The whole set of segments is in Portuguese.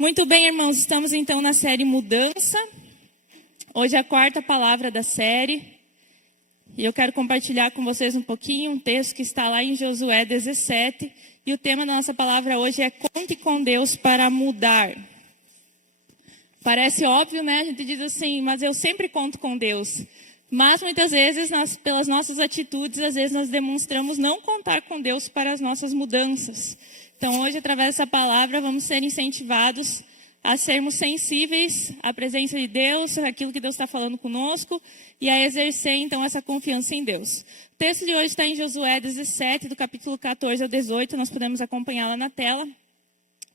Muito bem, irmãos, estamos então na série Mudança. Hoje é a quarta palavra da série. E eu quero compartilhar com vocês um pouquinho um texto que está lá em Josué 17. E o tema da nossa palavra hoje é Conte com Deus para mudar. Parece óbvio, né? A gente diz assim, mas eu sempre conto com Deus. Mas muitas vezes, pelas nossas atitudes, às vezes nós demonstramos não contar com Deus para as nossas mudanças. Então hoje, através dessa palavra, vamos ser incentivados a sermos sensíveis à presença de Deus, aquilo que Deus está falando conosco, e a exercer então essa confiança em Deus. O texto de hoje está em Josué 17, do capítulo 14 ao 18, nós podemos acompanhar lá na tela.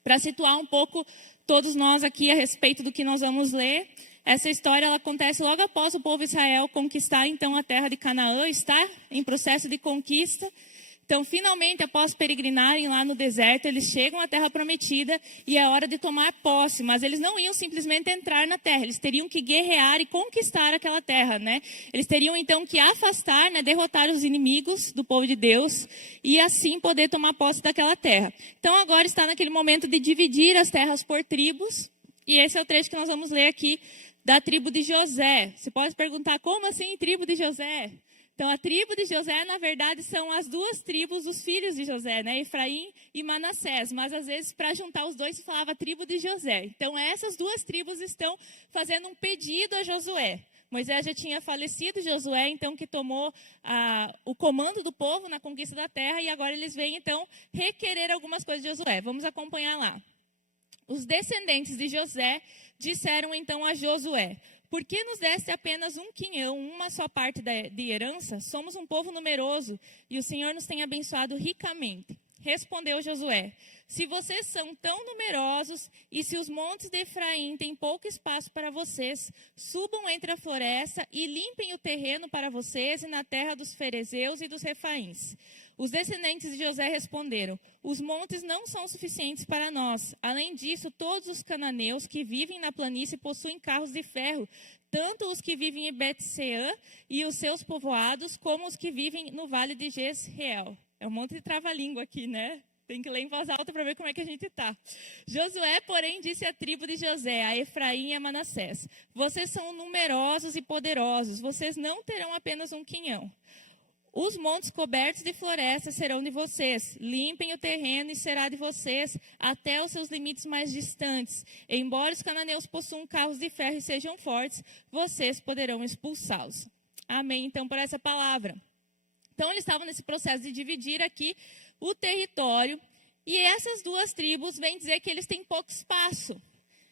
Para situar um pouco todos nós aqui a respeito do que nós vamos ler, essa história ela acontece logo após o povo de Israel conquistar então a terra de Canaã, está em processo de conquista. Então, finalmente, após peregrinarem lá no deserto, eles chegam à terra prometida e é hora de tomar posse. Mas eles não iam simplesmente entrar na terra, eles teriam que guerrear e conquistar aquela terra, né? Eles teriam então que afastar, né, derrotar os inimigos do povo de Deus e assim poder tomar posse daquela terra. Então, agora está naquele momento de dividir as terras por tribos e esse é o trecho que nós vamos ler aqui da tribo de José. Você pode perguntar, como assim tribo de José? Então, a tribo de José, na verdade, são as duas tribos dos filhos de José, né? Efraim e Manassés. Mas, às vezes, para juntar os dois, se falava tribo de José. Então, essas duas tribos estão fazendo um pedido a Josué. Moisés já tinha falecido, Josué, então, que tomou o comando do povo na conquista da terra. E agora eles vêm, então, requerer algumas coisas de Josué. Vamos acompanhar lá. Os descendentes de José disseram, então, a Josué: por que nos deste apenas um quinhão, uma só parte de herança? Somos um povo numeroso e o Senhor nos tem abençoado ricamente. Respondeu Josué: se vocês são tão numerosos e se os montes de Efraim têm pouco espaço para vocês, subam entre a floresta e limpem o terreno para vocês e na terra dos ferezeus e dos refaíns. Os descendentes de José responderam: os montes não são suficientes para nós. Além disso, todos os cananeus que vivem na planície possuem carros de ferro, tanto os que vivem em Bet-seã e os seus povoados, como os que vivem no vale de Jezreel. É um monte de trava-língua aqui, né? Tem que ler em voz alta para ver como é que a gente está. Josué, porém, disse à tribo de José, a Efraim e a Manassés: vocês são numerosos e poderosos, vocês não terão apenas um quinhão. Os montes cobertos de floresta serão de vocês. Limpem o terreno e será de vocês até os seus limites mais distantes. Embora os cananeus possuam carros de ferro e sejam fortes, vocês poderão expulsá-los. Amém, então, por essa palavra. Então, eles estavam nesse processo de dividir aqui o território. E essas duas tribos vêm dizer que eles têm pouco espaço.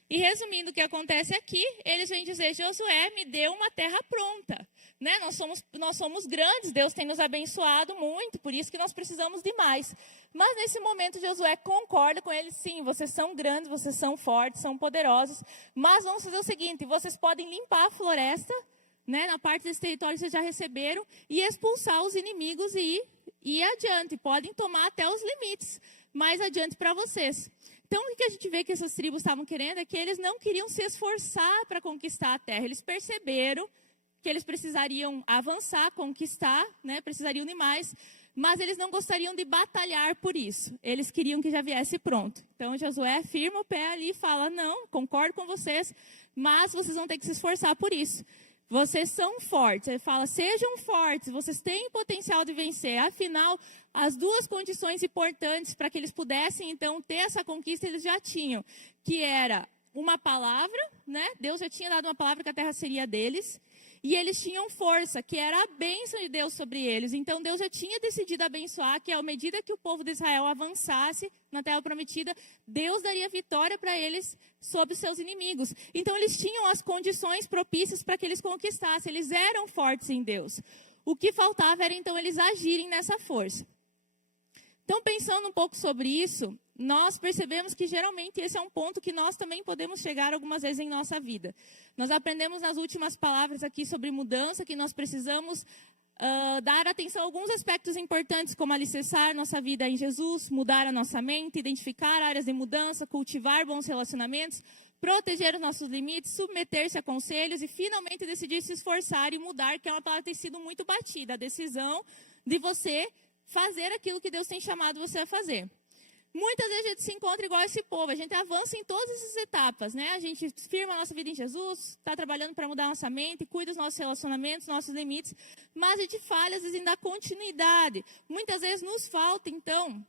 E resumindo o que acontece aqui, eles vêm dizer: Josué, me deu uma terra pronta. Né? Nós somos grandes, Deus tem nos abençoado muito, por isso que nós precisamos de mais. Mas nesse momento Josué concorda com eles: sim, vocês são grandes, vocês são fortes, são poderosos, mas vamos fazer o seguinte: vocês podem limpar a floresta, né, na parte desse território que vocês já receberam, e expulsar os inimigos e ir adiante, podem tomar até os limites mais adiante para vocês. Então, o que a gente vê que essas tribos estavam querendo é que eles não queriam se esforçar para conquistar a terra. Eles perceberam que eles precisariam avançar, conquistar, né, precisariam de mais, mas eles não gostariam de batalhar por isso. Eles queriam que já viesse pronto. Então, Josué firma o pé ali e fala: não, concordo com vocês, mas vocês vão ter que se esforçar por isso. Vocês são fortes. Ele fala: sejam fortes, vocês têm potencial de vencer. Afinal, as duas condições importantes para que eles pudessem, então, ter essa conquista, eles já tinham. Que era uma palavra, né? Deus já tinha dado uma palavra que a terra seria deles. E eles tinham força, que era a bênção de Deus sobre eles. Então, Deus já tinha decidido abençoar, que à medida que o povo de Israel avançasse na terra prometida, Deus daria vitória para eles sobre os seus inimigos. Então, eles tinham as condições propícias para que eles conquistassem. Eles eram fortes em Deus. O que faltava era, então, eles agirem nessa força. Então, pensando um pouco sobre isso, nós percebemos que geralmente esse é um ponto que nós também podemos chegar algumas vezes em nossa vida. Nós aprendemos nas últimas palavras aqui sobre mudança que nós precisamos dar atenção a alguns aspectos importantes, como alicerçar nossa vida em Jesus, mudar a nossa mente, identificar áreas de mudança, cultivar bons relacionamentos, proteger os nossos limites, submeter-se a conselhos e finalmente decidir se esforçar e mudar, que é uma palavra que tem sido muito batida, a decisão de você fazer aquilo que Deus tem chamado você a fazer. Muitas vezes a gente se encontra igual esse povo, a gente avança em todas essas etapas, né? A gente firma a nossa vida em Jesus, está trabalhando para mudar nossa mente, cuida dos nossos relacionamentos, nossos limites, mas a gente falha às vezes em dar continuidade. Muitas vezes nos falta, então,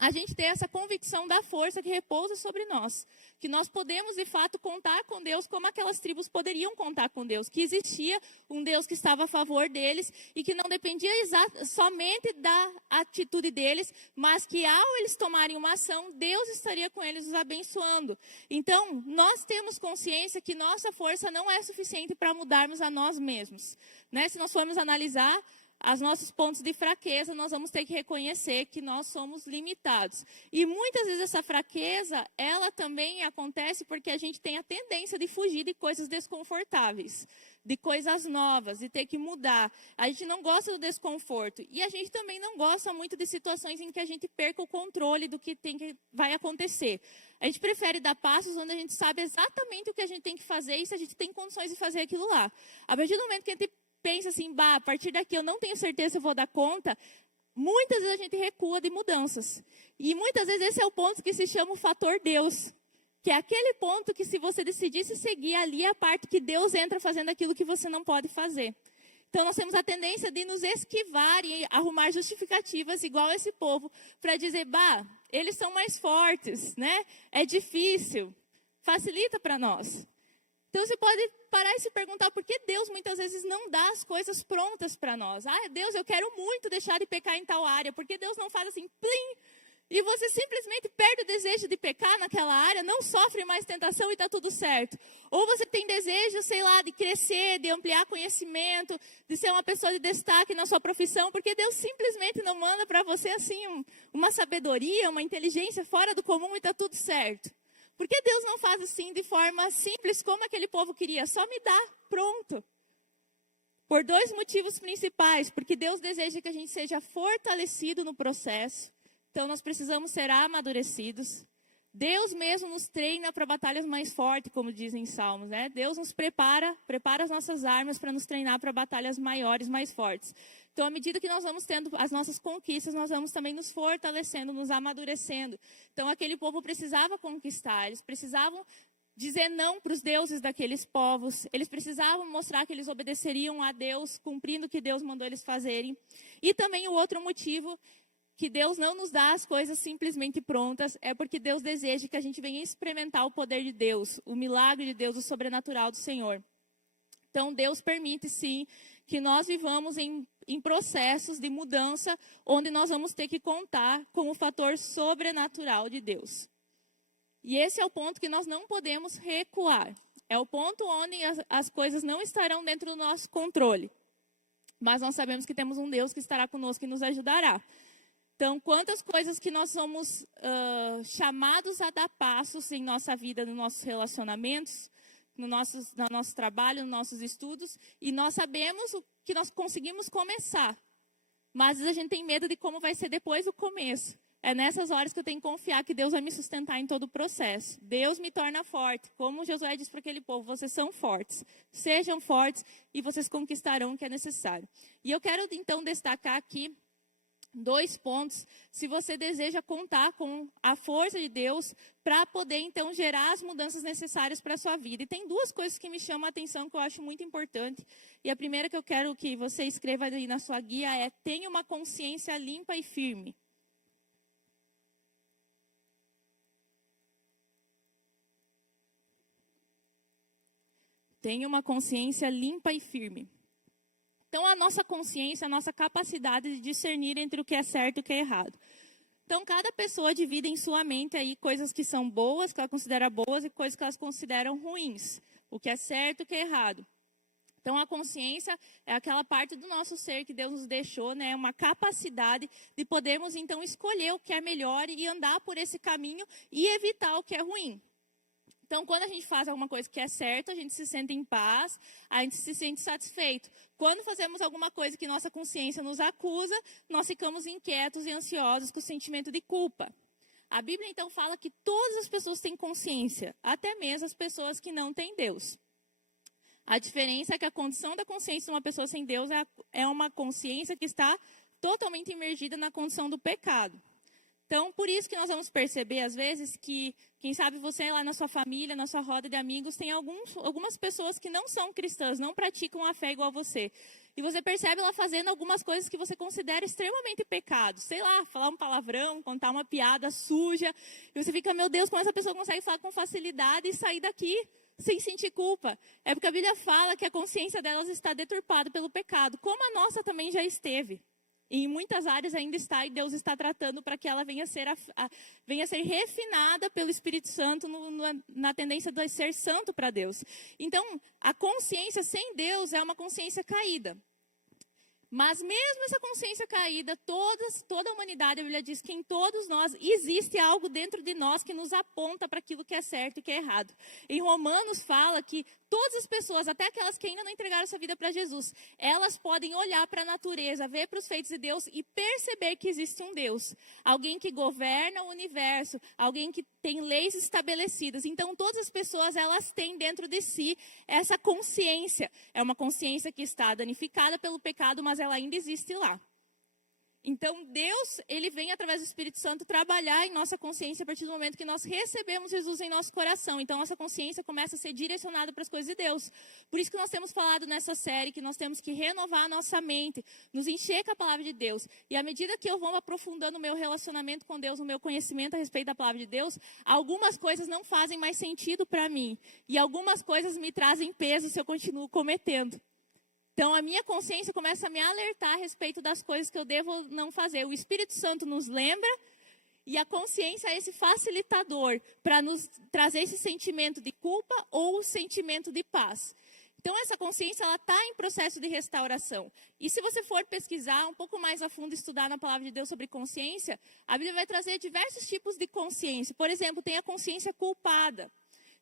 a gente ter essa convicção da força que repousa sobre nós. Que nós podemos, de fato, contar com Deus como aquelas tribos poderiam contar com Deus. Que existia um Deus que estava a favor deles e que não dependia somente da atitude deles, mas que ao eles tomarem uma ação, Deus estaria com eles os abençoando. Então, nós temos consciência que nossa força não é suficiente para mudarmos a nós mesmos. Né? Se nós formos analisar os nossos pontos de fraqueza, nós vamos ter que reconhecer que nós somos limitados. E muitas vezes essa fraqueza, ela também acontece porque a gente tem a tendência de fugir de coisas desconfortáveis, de coisas novas, de ter que mudar. A gente não gosta do desconforto. E a gente também não gosta muito de situações em que a gente perca o controle do que vai acontecer. A gente prefere dar passos onde a gente sabe exatamente o que a gente tem que fazer e se a gente tem condições de fazer aquilo lá. A partir do momento que a gente pensa assim, a partir daqui eu não tenho certeza se eu vou dar conta, muitas vezes a gente recua de mudanças. E muitas vezes esse é o ponto que se chama o fator Deus. Que é aquele ponto que se você decidisse seguir ali, é a parte que Deus entra fazendo aquilo que você não pode fazer. Então nós temos a tendência de nos esquivar e arrumar justificativas igual esse povo, para dizer, eles são mais fortes, né? É difícil, facilita para nós. Então você pode parar e se perguntar por que Deus muitas vezes não dá as coisas prontas para nós. Deus, eu quero muito deixar de pecar em tal área. Por que Deus não faz assim, plim, e você simplesmente perde o desejo de pecar naquela área, não sofre mais tentação e está tudo certo. Ou você tem desejo, sei lá, de crescer, de ampliar conhecimento, de ser uma pessoa de destaque na sua profissão, porque Deus simplesmente não manda para você assim uma sabedoria, uma inteligência fora do comum e está tudo certo. Por que Deus não faz assim de forma simples, como aquele povo queria? Só me dá, pronto. Por dois motivos principais. Porque Deus deseja que a gente seja fortalecido no processo. Então nós precisamos ser amadurecidos. Deus mesmo nos treina para batalhas mais fortes, como dizem em Salmos, né? Deus nos prepara as nossas armas para nos treinar para batalhas maiores, mais fortes. Então, à medida que nós vamos tendo as nossas conquistas, nós vamos também nos fortalecendo, nos amadurecendo. Então, aquele povo precisava conquistar, eles precisavam dizer não para os deuses daqueles povos, eles precisavam mostrar que eles obedeceriam a Deus, cumprindo o que Deus mandou eles fazerem. E também o outro motivo, que Deus não nos dá as coisas simplesmente prontas, é porque Deus deseja que a gente venha experimentar o poder de Deus, o milagre de Deus, o sobrenatural do Senhor. Então, Deus permite, sim, que nós vivamos em processos de mudança, onde nós vamos ter que contar com o fator sobrenatural de Deus. E esse é o ponto que nós não podemos recuar. É o ponto onde as coisas não estarão dentro do nosso controle. Mas nós sabemos que temos um Deus que estará conosco e nos ajudará. Então, quantas coisas que nós somos chamados a dar passos em nossa vida, nos nossos relacionamentos, no nosso trabalho, nos nossos estudos, e nós sabemos o que nós conseguimos começar. Mas às vezes a gente tem medo de como vai ser depois do começo. É nessas horas que eu tenho que confiar que Deus vai me sustentar em todo o processo. Deus me torna forte. Como Josué disse para aquele povo, vocês são fortes. Sejam fortes e vocês conquistarão o que é necessário. E eu quero então destacar aqui 2 pontos, se você deseja contar com a força de Deus para poder, então, gerar as mudanças necessárias para a sua vida. E tem 2 coisas que me chamam a atenção, que eu acho muito importante. E a primeira que eu quero que você escreva aí na sua guia é: tenha uma consciência limpa e firme. Tenha uma consciência limpa e firme. Então, a nossa consciência, a nossa capacidade de discernir entre o que é certo e o que é errado. Então, cada pessoa divide em sua mente aí coisas que são boas, que ela considera boas, e coisas que elas consideram ruins. O que é certo e o que é errado. Então, a consciência é aquela parte do nosso ser que Deus nos deixou, né? Uma capacidade de podermos, então, escolher o que é melhor e andar por esse caminho e evitar o que é ruim. Então, quando a gente faz alguma coisa que é certa, a gente se sente em paz, a gente se sente satisfeito. Quando fazemos alguma coisa que nossa consciência nos acusa, nós ficamos inquietos e ansiosos com o sentimento de culpa. A Bíblia, então, fala que todas as pessoas têm consciência, até mesmo as pessoas que não têm Deus. A diferença é que a condição da consciência de uma pessoa sem Deus é uma consciência que está totalmente imergida na condição do pecado. Então, por isso que nós vamos perceber, às vezes, que, quem sabe você lá na sua família, na sua roda de amigos, tem algumas pessoas que não são cristãs, não praticam a fé igual a você. E você percebe ela fazendo algumas coisas que você considera extremamente pecado. Sei lá, falar um palavrão, contar uma piada suja. E você fica, meu Deus, como essa pessoa consegue falar com facilidade e sair daqui sem sentir culpa? É porque a Bíblia fala que a consciência delas está deturpada pelo pecado, como a nossa também já esteve. E em muitas áreas ainda está, e Deus está tratando para que ela venha a ser refinada pelo Espírito Santo na tendência de ser santo para Deus. Então, a consciência sem Deus é uma consciência caída. Mas mesmo essa consciência caída, toda a humanidade, a Bíblia diz que em todos nós existe algo dentro de nós que nos aponta para aquilo que é certo e que é errado. Em Romanos fala que todas as pessoas, até aquelas que ainda não entregaram sua vida para Jesus, elas podem olhar para a natureza, ver para os feitos de Deus e perceber que existe um Deus. Alguém que governa o universo, alguém que tem leis estabelecidas. Então, todas as pessoas, elas têm dentro de si essa consciência. É uma consciência que está danificada pelo pecado, mas ela ainda existe lá. Então, Deus, ele vem através do Espírito Santo trabalhar em nossa consciência a partir do momento que nós recebemos Jesus em nosso coração. Então, nossa consciência começa a ser direcionada para as coisas de Deus. Por isso que nós temos falado nessa série que nós temos que renovar a nossa mente, nos encher com a palavra de Deus. E à medida que eu vou aprofundando o meu relacionamento com Deus, o meu conhecimento a respeito da palavra de Deus, algumas coisas não fazem mais sentido para mim. E algumas coisas me trazem peso se eu continuo cometendo. Então, a minha consciência começa a me alertar a respeito das coisas que eu devo não fazer. O Espírito Santo nos lembra e a consciência é esse facilitador para nos trazer esse sentimento de culpa ou sentimento de paz. Então, essa consciência ela está em processo de restauração. E se você for pesquisar um pouco mais a fundo, estudar na palavra de Deus sobre consciência, a Bíblia vai trazer diversos tipos de consciência. Por exemplo, tem a consciência culpada.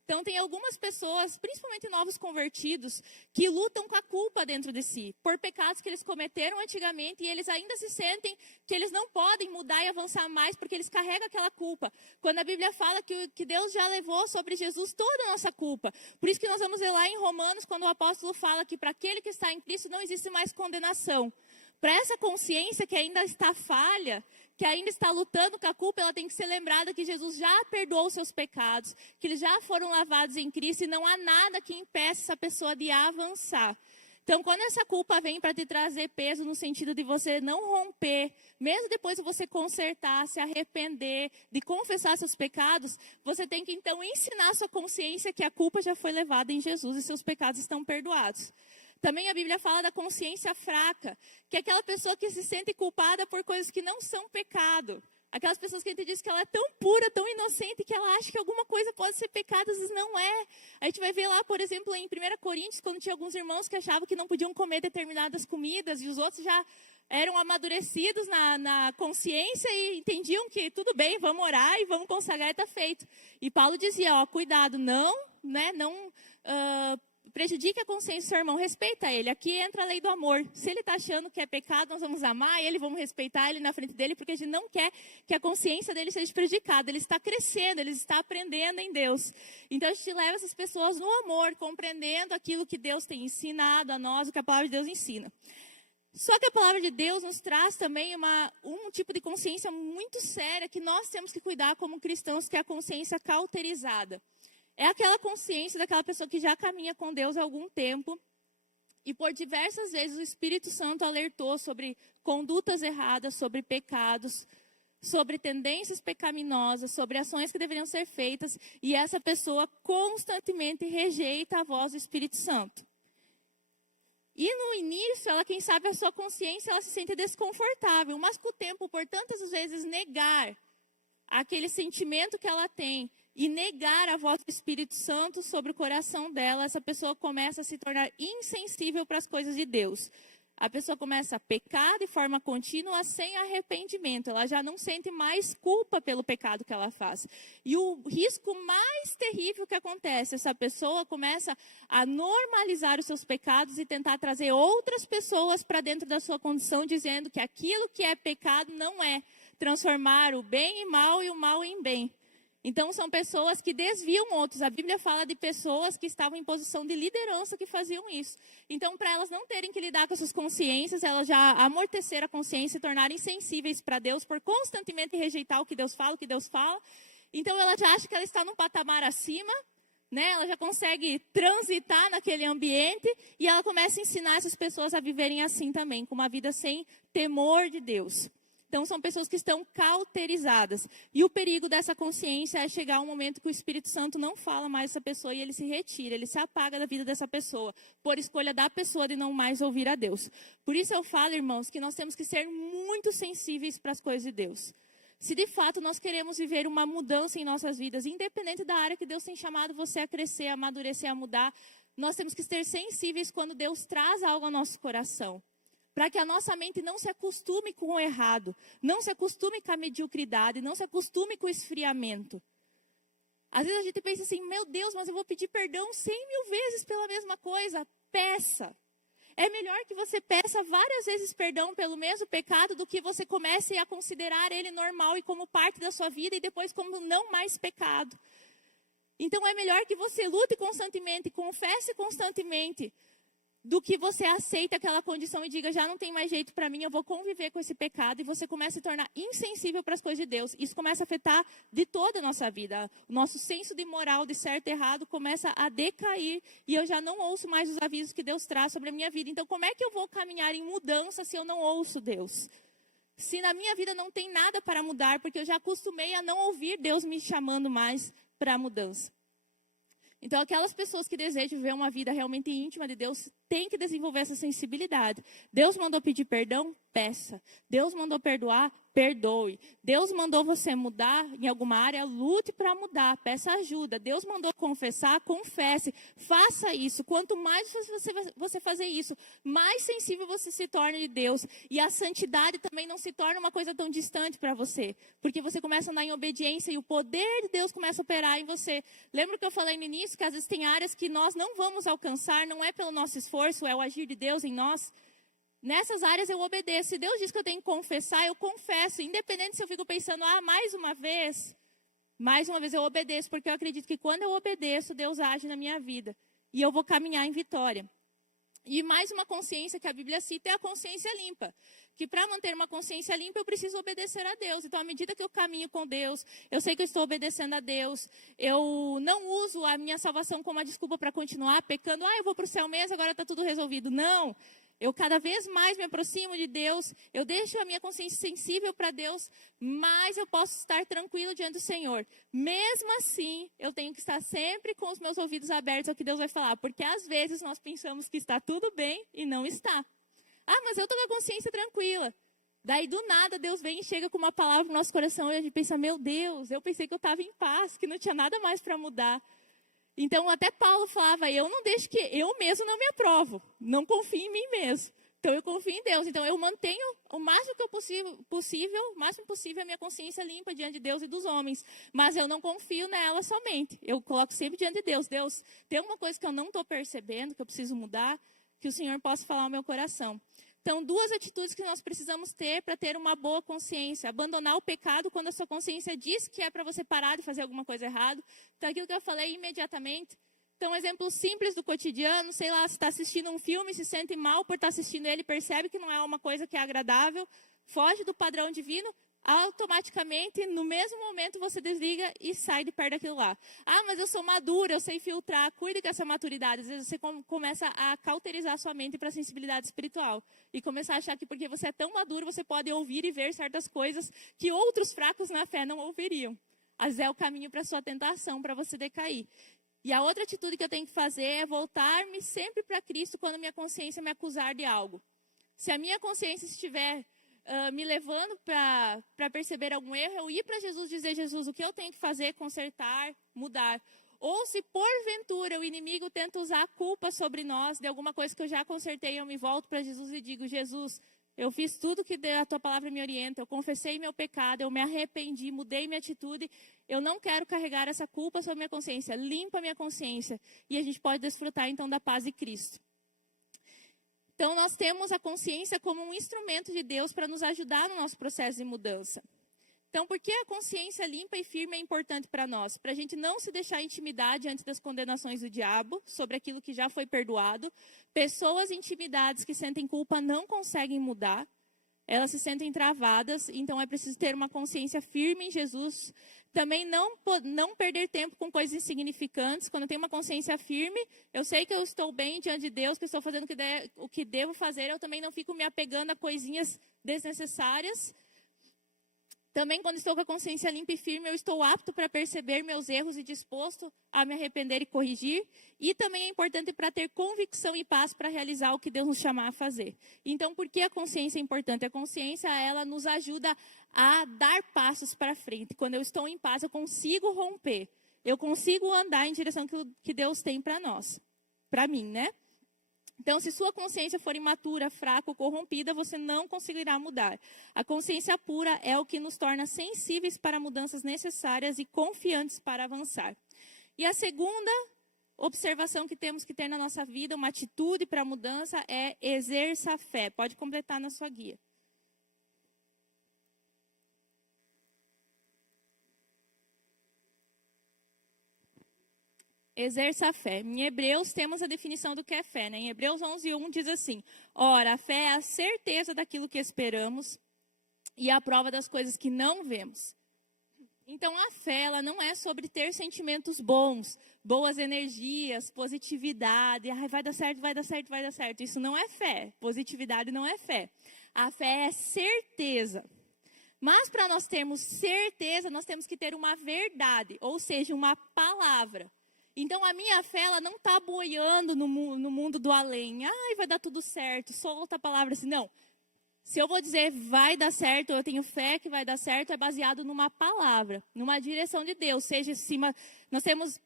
Então, tem algumas pessoas, principalmente novos convertidos, que lutam com a culpa dentro de si, por pecados que eles cometeram antigamente, e eles ainda se sentem que eles não podem mudar e avançar mais, porque eles carregam aquela culpa. Quando a Bíblia fala que Deus já levou sobre Jesus toda a nossa culpa. Por isso que nós vamos ver lá em Romanos, quando o apóstolo fala que para aquele que está em Cristo não existe mais condenação. Para essa consciência que ainda está falha, que ainda está lutando com a culpa, ela tem que ser lembrada que Jesus já perdoou os seus pecados, que eles já foram lavados em Cristo e não há nada que impeça essa pessoa de avançar. Então, quando essa culpa vem para te trazer peso no sentido de você não romper, mesmo depois de você consertar, se arrepender, de confessar seus pecados, você tem que então ensinar a sua consciência que a culpa já foi levada em Jesus e seus pecados estão perdoados. Também a Bíblia fala da consciência fraca, que é aquela pessoa que se sente culpada por coisas que não são pecado. Aquelas pessoas que a gente diz que ela é tão pura, tão inocente, que ela acha que alguma coisa pode ser pecado, às vezes não é. A gente vai ver lá, por exemplo, em 1 Coríntios, quando tinha alguns irmãos que achavam que não podiam comer determinadas comidas, e os outros já eram amadurecidos na consciência e entendiam que tudo bem, vamos orar e vamos consagrar e está feito. E Paulo dizia, ó, cuidado, não prejudique a consciência do seu irmão, respeita ele. Aqui entra a lei do amor. Se ele está achando que é pecado, nós vamos amar ele, vamos respeitar ele na frente dele, porque a gente não quer que a consciência dele seja prejudicada. Ele está crescendo, ele está aprendendo em Deus. Então a gente leva essas pessoas no amor, compreendendo aquilo que Deus tem ensinado a nós, o que a palavra de Deus ensina. Só que a palavra de Deus nos traz também um tipo de consciência muito séria que nós temos que cuidar como cristãos, que é a consciência cauterizada. É aquela consciência daquela pessoa que já caminha com Deus há algum tempo e por diversas vezes o Espírito Santo alertou sobre condutas erradas, sobre pecados, sobre tendências pecaminosas, sobre ações que deveriam ser feitas e essa pessoa constantemente rejeita a voz do Espírito Santo. E no início, quem sabe a sua consciência ela se sente desconfortável, mas com o tempo, por tantas vezes negar aquele sentimento que ela tem e negar a voz do Espírito Santo sobre o coração dela, essa pessoa começa a se tornar insensível para as coisas de Deus. A pessoa começa a pecar de forma contínua sem arrependimento. Ela já não sente mais culpa pelo pecado que ela faz. E o risco mais terrível que acontece, essa pessoa começa a normalizar os seus pecados e tentar trazer outras pessoas para dentro da sua condição, dizendo que aquilo que é pecado não é transformar o bem em mal e o mal em bem. Então, são pessoas que desviam outros. A Bíblia fala de pessoas que estavam em posição de liderança que faziam isso. Então, para elas não terem que lidar com essas consciências, elas já amorteceram a consciência e tornarem sensíveis para Deus por constantemente rejeitar o que Deus fala. Então, ela já acha que ela está num patamar acima, né? Ela já consegue transitar naquele ambiente e ela começa a ensinar essas pessoas a viverem assim também, com uma vida sem temor de Deus. Então, são pessoas que estão cauterizadas. E o perigo dessa consciência é chegar um momento que o Espírito Santo não fala mais essa pessoa e ele se retira, ele se apaga da vida dessa pessoa, por escolha da pessoa de não mais ouvir a Deus. Por isso eu falo, irmãos, que nós temos que ser muito sensíveis para as coisas de Deus. Se de fato nós queremos viver uma mudança em nossas vidas, independente da área que Deus tem chamado você a crescer, a amadurecer, a mudar, nós temos que ser sensíveis quando Deus traz algo ao nosso coração. Para que a nossa mente não se acostume com o errado, não se acostume com a mediocridade, não se acostume com o esfriamento. Às vezes a gente pensa assim, meu Deus, mas eu vou pedir perdão 100.000 vezes pela mesma coisa. Peça. É melhor que você peça várias vezes perdão pelo mesmo pecado do que você comece a considerar ele normal e como parte da sua vida e depois como não mais pecado. Então é melhor que você lute constantemente, confesse constantemente, do que você aceita aquela condição e diga, já não tem mais jeito para mim, eu vou conviver com esse pecado, e você começa a se tornar insensível para as coisas de Deus. Isso começa a afetar de toda a nossa vida. O nosso senso de moral, de certo e errado, começa a decair, e eu já não ouço mais os avisos que Deus traz sobre a minha vida. Então, como é que eu vou caminhar em mudança se eu não ouço Deus? Se na minha vida não tem nada para mudar, porque eu já acostumei a não ouvir Deus me chamando mais para a mudança. Então, aquelas pessoas que desejam viver uma vida realmente íntima de Deus, têm que desenvolver essa sensibilidade. Deus mandou pedir perdão? Peça. Deus mandou perdoar? Perdoe. Deus mandou você mudar em alguma área? Lute para mudar, peça ajuda. Deus mandou confessar? Confesse. Faça isso. Quanto mais você fazer isso, mais sensível você se torna de Deus. E a santidade também não se torna uma coisa tão distante para você. Porque você começa a andar em obediência e o poder de Deus começa a operar em você. Lembra que eu falei no início que às vezes tem áreas que nós não vamos alcançar, não é pelo nosso esforço, é o agir de Deus em nós. Nessas áreas eu obedeço. Se Deus diz que eu tenho que confessar, eu confesso. Independente se eu fico pensando, mais uma vez eu obedeço. Porque eu acredito que quando eu obedeço, Deus age na minha vida. E eu vou caminhar em vitória. E mais uma consciência que a Bíblia cita é a consciência limpa. Que para manter uma consciência limpa, eu preciso obedecer a Deus. Então, à medida que eu caminho com Deus, eu sei que eu estou obedecendo a Deus. Eu não uso a minha salvação como uma desculpa para continuar pecando. Eu vou para o céu mesmo, agora está tudo resolvido. Não. Eu cada vez mais me aproximo de Deus, eu deixo a minha consciência sensível para Deus, mas eu posso estar tranquilo diante do Senhor. Mesmo assim, eu tenho que estar sempre com os meus ouvidos abertos ao que Deus vai falar, porque às vezes nós pensamos que está tudo bem e não está. Mas eu estou com a consciência tranquila. Daí do nada Deus vem e chega com uma palavra no nosso coração e a gente pensa, meu Deus, eu pensei que eu estava em paz, que não tinha nada mais para mudar. Então, até Paulo falava, eu não deixo que eu mesmo não me aprovo. Não confio em mim mesmo. Então, eu confio em Deus. Então, eu mantenho o máximo que possível, o máximo possível a minha consciência limpa diante de Deus e dos homens. Mas eu não confio nela somente. Eu coloco sempre diante de Deus. Deus, tem alguma coisa que eu não estou percebendo, que eu preciso mudar, que o Senhor possa falar ao meu coração. Então, 2 atitudes que nós precisamos ter para ter uma boa consciência. Abandonar o pecado quando a sua consciência diz que é para você parar de fazer alguma coisa errada. Então, aquilo que eu falei imediatamente. Então, um exemplo simples do cotidiano. Sei lá, você está assistindo um filme, se sente mal por estar assistindo ele, percebe que não é uma coisa que é agradável, foge do padrão divino. Automaticamente, no mesmo momento, você desliga e sai de perto daquilo lá. Mas eu sou madura, eu sei filtrar, cuide com essa maturidade. Às vezes você começa a cauterizar sua mente para a sensibilidade espiritual. E começar a achar que porque você é tão maduro, você pode ouvir e ver certas coisas que outros fracos na fé não ouviriam. Às vezes é o caminho para a sua tentação, para você decair. E a outra atitude que eu tenho que fazer é voltar-me sempre para Cristo quando minha consciência me acusar de algo. Se a minha consciência estiver me levando para perceber algum erro, eu ir para Jesus e dizer, Jesus, o que eu tenho que fazer, consertar, mudar. Ou se porventura o inimigo tenta usar a culpa sobre nós, de alguma coisa que eu já consertei, eu me volto para Jesus e digo, Jesus, eu fiz tudo que a tua palavra me orienta, eu confessei meu pecado, eu me arrependi, mudei minha atitude, eu não quero carregar essa culpa sobre minha consciência, limpa minha consciência. E a gente pode desfrutar então da paz de Cristo. Então, nós temos a consciência como um instrumento de Deus para nos ajudar no nosso processo de mudança. Então, por que a consciência limpa e firme é importante para nós? Para a gente não se deixar intimidar diante das condenações do diabo sobre aquilo que já foi perdoado. Pessoas intimidadas que sentem culpa não conseguem mudar. Elas se sentem travadas, então é preciso ter uma consciência firme em Jesus. Também não perder tempo com coisas insignificantes. Quando eu tenho uma consciência firme, eu sei que eu estou bem diante de Deus, que eu estou fazendo o que devo fazer. Eu também não fico me apegando a coisinhas desnecessárias. Também, quando estou com a consciência limpa e firme, eu estou apto para perceber meus erros e disposto a me arrepender e corrigir. E também é importante para ter convicção e paz para realizar o que Deus nos chamar a fazer. Então, por que a consciência é importante? A consciência, ela nos ajuda a dar passos para frente. Quando eu estou em paz, eu consigo romper. Eu consigo andar em direção que Deus tem para nós. Para mim, né? Então, se sua consciência for imatura, fraca ou corrompida, você não conseguirá mudar. A consciência pura é o que nos torna sensíveis para mudanças necessárias e confiantes para avançar. E a segunda observação que temos que ter na nossa vida, uma atitude para a mudança, é exerça a fé. Pode completar na sua guia. Exerça a fé. Em Hebreus temos a definição do que é fé, né? Em Hebreus 11:1 diz assim: ora, a fé é a certeza daquilo que esperamos e a prova das coisas que não vemos. Então, a fé, ela não é sobre ter sentimentos bons, boas energias, positividade. Ai, vai dar certo, vai dar certo, vai dar certo. Isso não é fé. Positividade não é fé. A fé é certeza. Mas para nós termos certeza, nós temos que ter uma verdade, ou seja, uma palavra. Então, a minha fé, ela não está boiando no mundo do além. Ai, vai dar tudo certo, solta a palavra assim. Não. Se eu vou dizer vai dar certo, eu tenho fé que vai dar certo, é baseado numa palavra, numa direção de Deus. Seja acima, nós temos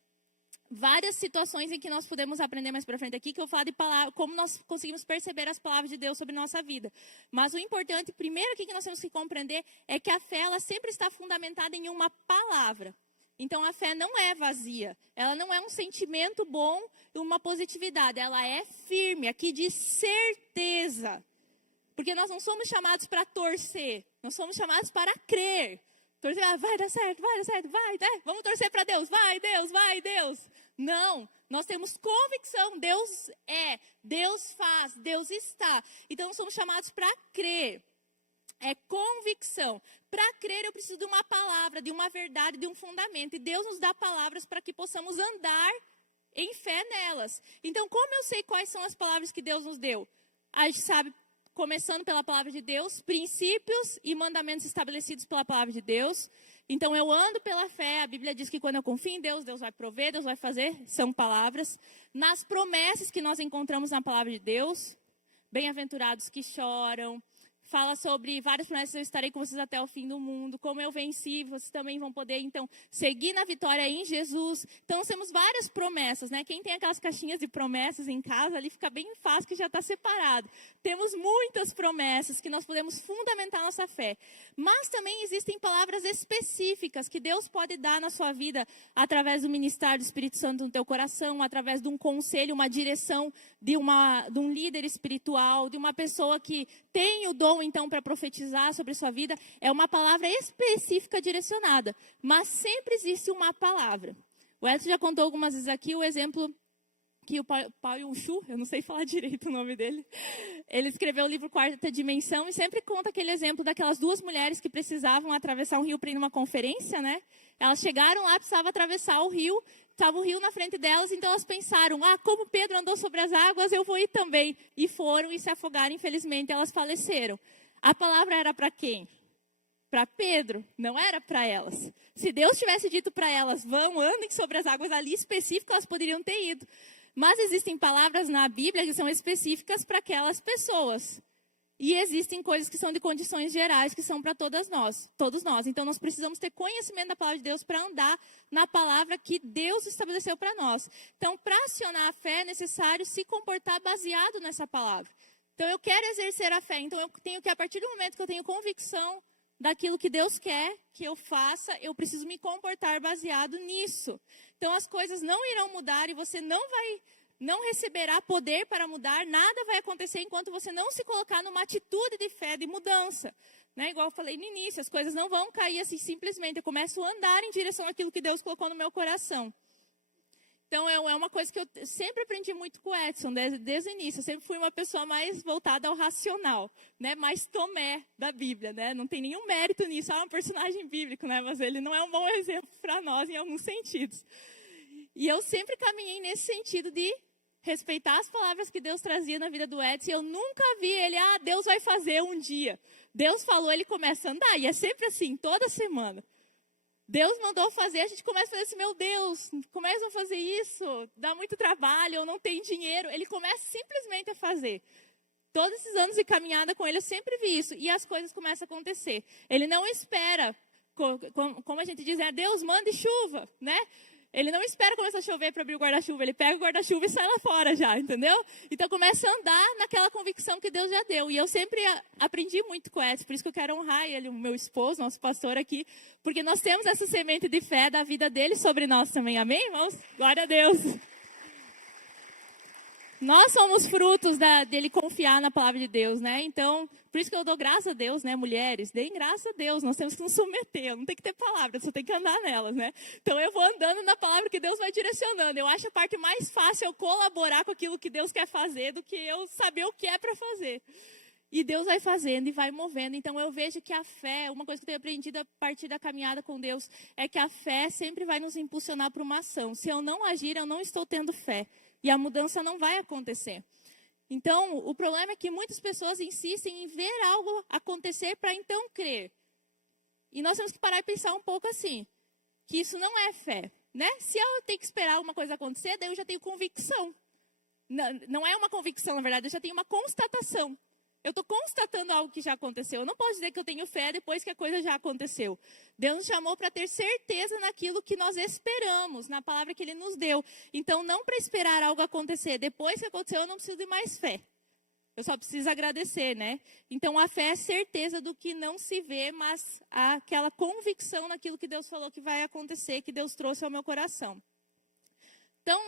várias situações em que nós podemos aprender mais para frente aqui, que eu falo de palavra, como nós conseguimos perceber as palavras de Deus sobre nossa vida. Mas o importante, primeiro aqui que nós temos que compreender, é que a fé, ela sempre está fundamentada em uma palavra. Então, a fé não é vazia. Ela não é um sentimento bom e uma positividade. Ela é firme, aqui de certeza. Porque nós não somos chamados para torcer. Nós somos chamados para crer. Torcer, vai dar certo, vai, né? Vamos torcer para Deus. Vai, Deus, vai, Deus. Não, nós temos convicção. Deus é, Deus faz, Deus está. Então, nós somos chamados para crer. É convicção. Para crer, eu preciso de uma palavra, de uma verdade, de um fundamento. E Deus nos dá palavras para que possamos andar em fé nelas. Então, como eu sei quais são as palavras que Deus nos deu? A gente sabe, começando pela palavra de Deus, princípios e mandamentos estabelecidos pela palavra de Deus. Então, eu ando pela fé. A Bíblia diz que quando eu confio em Deus, Deus vai prover, Deus vai fazer. São palavras. Nas promessas que nós encontramos na palavra de Deus. Bem-aventurados que choram. Fala sobre várias promessas, eu estarei com vocês até o fim do mundo. Como eu venci, vocês também vão poder, então, seguir na vitória em Jesus. Então, nós temos várias promessas, né? Quem tem aquelas caixinhas de promessas em casa, ali fica bem fácil que já está separado. Temos muitas promessas que nós podemos fundamentar nossa fé. Mas também existem palavras específicas que Deus pode dar na sua vida através do ministério do Espírito Santo no teu coração, através de um conselho, uma direção de um líder espiritual, de uma pessoa que tem o dom então para profetizar sobre a sua vida. É uma palavra específica direcionada, mas sempre existe uma palavra. O Edson já contou algumas vezes aqui o exemplo que o Pao Yun-Shu, eu não sei falar direito o nome dele, ele escreveu o livro Quarta Dimensão e sempre conta aquele exemplo daquelas duas mulheres que precisavam atravessar um rio para ir numa conferência, né? Elas chegaram lá, precisavam atravessar o rio, estava o rio na frente delas, então elas pensaram, como Pedro andou sobre as águas, eu vou ir também. E foram e se afogaram, infelizmente, elas faleceram. A palavra era para quem? Para Pedro, não era para elas. Se Deus tivesse dito para elas, andem sobre as águas ali específico, elas poderiam ter ido. Mas existem palavras na Bíblia que são específicas para aquelas pessoas. E existem coisas que são de condições gerais, que são para todos nós. Então, nós precisamos ter conhecimento da palavra de Deus para andar na palavra que Deus estabeleceu para nós. Então, para acionar a fé, é necessário se comportar baseado nessa palavra. Então, eu quero exercer a fé. Então, eu tenho que, a partir do momento que eu tenho convicção daquilo que Deus quer que eu faça, eu preciso me comportar baseado nisso. Então, as coisas não irão mudar e você não receberá poder para mudar, nada vai acontecer enquanto você não se colocar numa atitude de fé, de mudança. Né? Igual eu falei no início, as coisas não vão cair assim simplesmente. Eu começo a andar em direção àquilo que Deus colocou no meu coração. Então, é uma coisa que eu sempre aprendi muito com o Edson, desde o início. Eu sempre fui uma pessoa mais voltada ao racional, né? Mais Tomé da Bíblia, né? Não tem nenhum mérito nisso. É um personagem bíblico, né? Mas ele não é um bom exemplo para nós em alguns sentidos. E eu sempre caminhei nesse sentido de respeitar as palavras que Deus trazia na vida do Edson. Eu nunca vi ele, Deus vai fazer um dia. Deus falou, ele começa a andar. E é sempre assim, toda semana. Deus mandou fazer, a gente começa a fazer assim, meu Deus, começam a fazer isso, dá muito trabalho, eu não tenho dinheiro. Ele começa simplesmente a fazer. Todos esses anos de caminhada com ele, eu sempre vi isso. E as coisas começam a acontecer. Ele não espera, como a gente diz, Deus manda chuva, né? Ele não espera começar a chover para abrir o guarda-chuva. Ele pega o guarda-chuva e sai lá fora já, entendeu? Então começa a andar naquela convicção que Deus já deu. E eu sempre aprendi muito com essa. Por isso que eu quero honrar ele, o meu esposo, nosso pastor aqui. Porque nós temos essa semente de fé da vida dele sobre nós também. Amém, irmãos? Glória a Deus. Nós somos frutos dele confiar na palavra de Deus, né? Então, por isso que eu dou graças a Deus, né, mulheres? Deem graças a Deus, nós temos que nos submeter, não tem que ter palavras, só tem que andar nelas, né? Então, eu vou andando na palavra que Deus vai direcionando. Eu acho a parte mais fácil eu colaborar com aquilo que Deus quer fazer do que eu saber o que é para fazer. E Deus vai fazendo e vai movendo. Então, eu vejo que a fé, uma coisa que eu tenho aprendido a partir da caminhada com Deus, é que a fé sempre vai nos impulsionar para uma ação. Se eu não agir, eu não estou tendo fé. E a mudança não vai acontecer. Então, o problema é que muitas pessoas insistem em ver algo acontecer para então crer. E nós temos que parar e pensar um pouco assim, que isso não é fé, né? Se eu tenho que esperar uma coisa acontecer, daí eu já tenho convicção. Não é uma convicção, na verdade, eu já tenho uma constatação. Eu estou constatando algo que já aconteceu. Eu não posso dizer que eu tenho fé depois que a coisa já aconteceu. Deus nos chamou para ter certeza naquilo que nós esperamos, na palavra que Ele nos deu. Então, não para esperar algo acontecer. Depois que aconteceu, eu não preciso de mais fé. Eu só preciso agradecer, né? Então, a fé é certeza do que não se vê, mas aquela convicção naquilo que Deus falou que vai acontecer, que Deus trouxe ao meu coração. Então,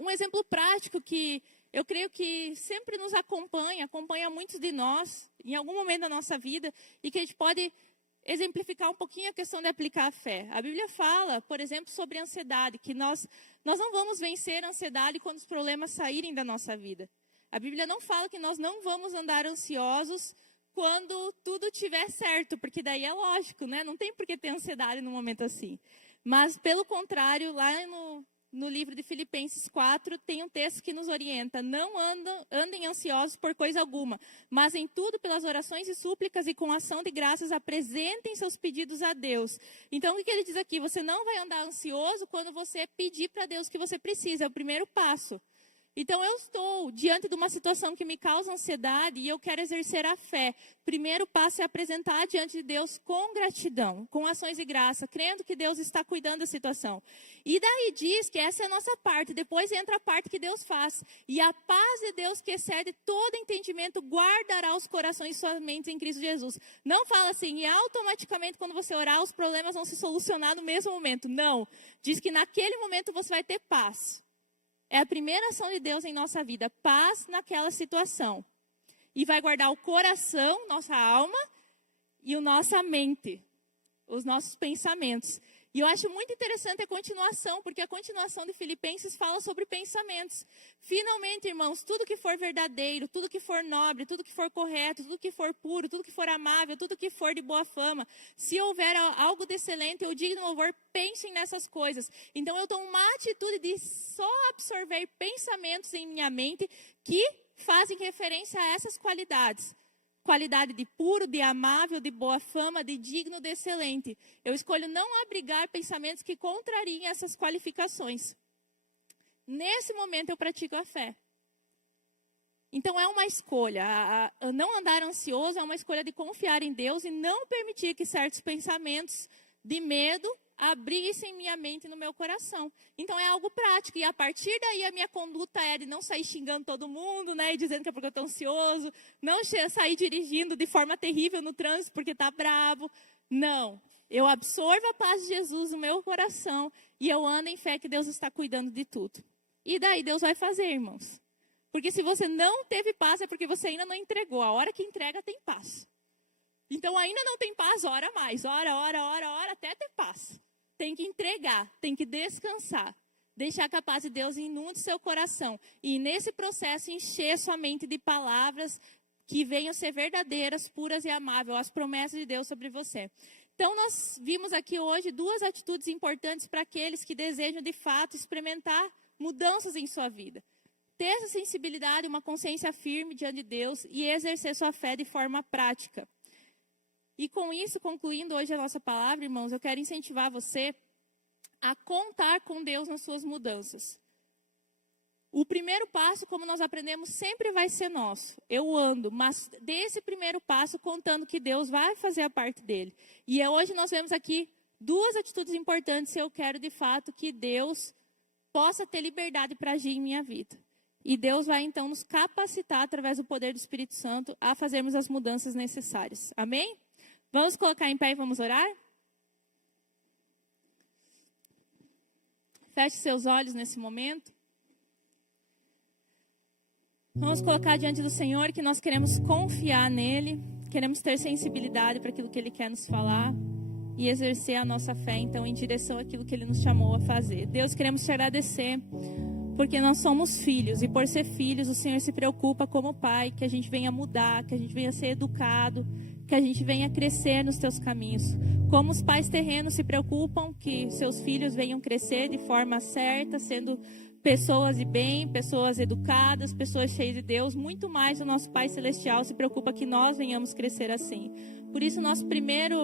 um exemplo prático que eu creio que sempre nos acompanha muitos de nós, em algum momento da nossa vida, e que a gente pode exemplificar um pouquinho a questão de aplicar a fé. A Bíblia fala, por exemplo, sobre a ansiedade, que nós não vamos vencer a ansiedade quando os problemas saírem da nossa vida. A Bíblia não fala que nós não vamos andar ansiosos quando tudo estiver certo, porque daí é lógico, né? Não tem por que ter ansiedade num momento assim. Mas, pelo contrário, lá no livro de Filipenses 4, tem um texto que nos orienta. Não andem ansiosos por coisa alguma, mas em tudo, pelas orações e súplicas e com ação de graças, apresentem seus pedidos a Deus. Então, o que ele diz aqui? Você não vai andar ansioso quando você pedir para Deus o que você precisa. É o primeiro passo. Então, eu estou diante de uma situação que me causa ansiedade e eu quero exercer a fé. Primeiro passo é apresentar diante de Deus com gratidão, com ações de graça, crendo que Deus está cuidando da situação. E daí diz que essa é a nossa parte, depois entra a parte que Deus faz. E a paz de Deus que excede todo entendimento guardará os corações e suas mentes em Cristo Jesus. Não fala assim, e automaticamente quando você orar os problemas vão se solucionar no mesmo momento. Não, diz que naquele momento você vai ter paz. É a primeira ação de Deus em nossa vida, paz naquela situação. E vai guardar o coração, nossa alma e a nossa mente, os nossos pensamentos. E eu acho muito interessante a continuação, porque a continuação de Filipenses fala sobre pensamentos. Finalmente, irmãos, tudo que for verdadeiro, tudo que for nobre, tudo que for correto, tudo que for puro, tudo que for amável, tudo que for de boa fama, se houver algo de excelente ou digno de louvor, pensem nessas coisas. Então, eu tomo uma atitude de só absorver pensamentos em minha mente que fazem referência a essas qualidades. Qualidade de puro, de amável, de boa fama, de digno, de excelente. Eu escolho não abrigar pensamentos que contrariem essas qualificações. Nesse momento eu pratico a fé. Então é uma escolha. Não andar ansioso é uma escolha de confiar em Deus e não permitir que certos pensamentos de medo abrissem minha mente e no meu coração. Então é algo prático. E a partir daí a minha conduta é de não sair xingando todo mundo, né? E dizendo que é porque eu estou ansioso. Não sair dirigindo de forma terrível no trânsito porque está bravo. Não. Eu absorvo a paz de Jesus no meu coração e eu ando em fé que Deus está cuidando de tudo. E daí Deus vai fazer, irmãos. Porque se você não teve paz é porque você ainda não entregou. A hora que entrega tem paz. Então ainda não tem paz, ora mais. Ora, até ter paz. Tem que entregar, tem que descansar. Deixar que a paz de Deus inunde seu coração. E nesse processo encher sua mente de palavras que venham ser verdadeiras, puras e amáveis, as promessas de Deus sobre você. Então nós vimos aqui hoje 2 atitudes importantes para aqueles que desejam de fato experimentar mudanças em sua vida. Ter essa sensibilidade, uma consciência firme diante de Deus e exercer sua fé de forma prática. E com isso, concluindo hoje a nossa palavra, irmãos, eu quero incentivar você a contar com Deus nas suas mudanças. O primeiro passo, como nós aprendemos, sempre vai ser nosso. Eu ando, mas desse primeiro passo contando que Deus vai fazer a parte dele. E hoje nós vemos aqui 2 atitudes importantes se eu quero de fato que Deus possa ter liberdade para agir em minha vida. E Deus vai então nos capacitar através do poder do Espírito Santo a fazermos as mudanças necessárias. Amém? Vamos colocar em pé e vamos orar? Feche seus olhos nesse momento. Vamos colocar diante do Senhor que nós queremos confiar nele, queremos ter sensibilidade para aquilo que ele quer nos falar e exercer a nossa fé, então, em direção àquilo que ele nos chamou a fazer. Deus, queremos te agradecer, porque nós somos filhos e por ser filhos, o Senhor se preocupa como pai, que a gente venha mudar, que a gente venha ser educado, que a gente venha crescer nos teus caminhos. Como os pais terrenos se preocupam que seus filhos venham crescer de forma certa, sendo pessoas de bem, pessoas educadas, pessoas cheias de Deus, muito mais o nosso Pai Celestial se preocupa que nós venhamos crescer assim. Por isso, nossa primeira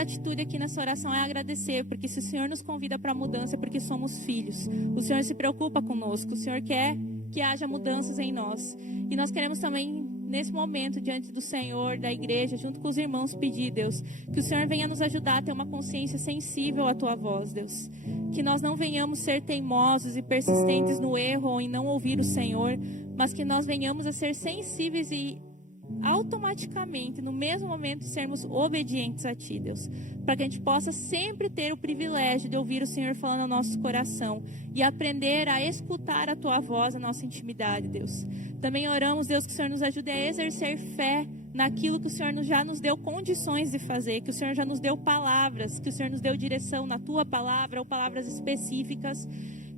atitude aqui nessa oração é agradecer, porque se o Senhor nos convida para a mudança é porque somos filhos. O Senhor se preocupa conosco, o Senhor quer que haja mudanças em nós. E nós queremos também, nesse momento, diante do Senhor, da igreja, junto com os irmãos, pedir, Deus, que o Senhor venha nos ajudar a ter uma consciência sensível à Tua voz, Deus. Que nós não venhamos ser teimosos e persistentes no erro ou em não ouvir o Senhor, mas que nós venhamos a ser sensíveis e automaticamente, no mesmo momento, sermos obedientes a Ti, Deus. Para que a gente possa sempre ter o privilégio de ouvir o Senhor falando ao nosso coração e aprender a escutar a Tua voz, a nossa intimidade, Deus. Também oramos, Deus, que o Senhor nos ajude a exercer fé naquilo que o Senhor já nos deu condições de fazer, que o Senhor já nos deu palavras, que o Senhor nos deu direção na Tua palavra ou palavras específicas.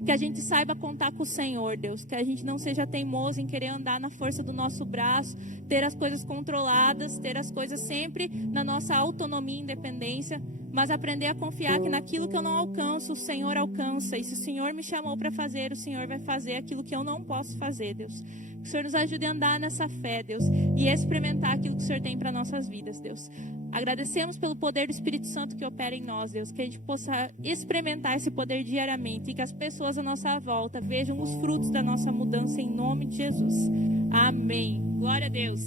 Que a gente saiba contar com o Senhor, Deus. Que a gente não seja teimoso em querer andar na força do nosso braço, ter as coisas controladas, ter as coisas sempre na nossa autonomia e independência, mas aprender a confiar que naquilo que eu não alcanço, o Senhor alcança. E se o Senhor me chamou para fazer, o Senhor vai fazer aquilo que eu não posso fazer, Deus. Que o Senhor nos ajude a andar nessa fé, Deus, e experimentar aquilo que o Senhor tem para nossas vidas, Deus. Agradecemos pelo poder do Espírito Santo que opera em nós, Deus. Que a gente possa experimentar esse poder diariamente e que as pessoas à nossa volta vejam os frutos da nossa mudança em nome de Jesus. Amém. Glória a Deus.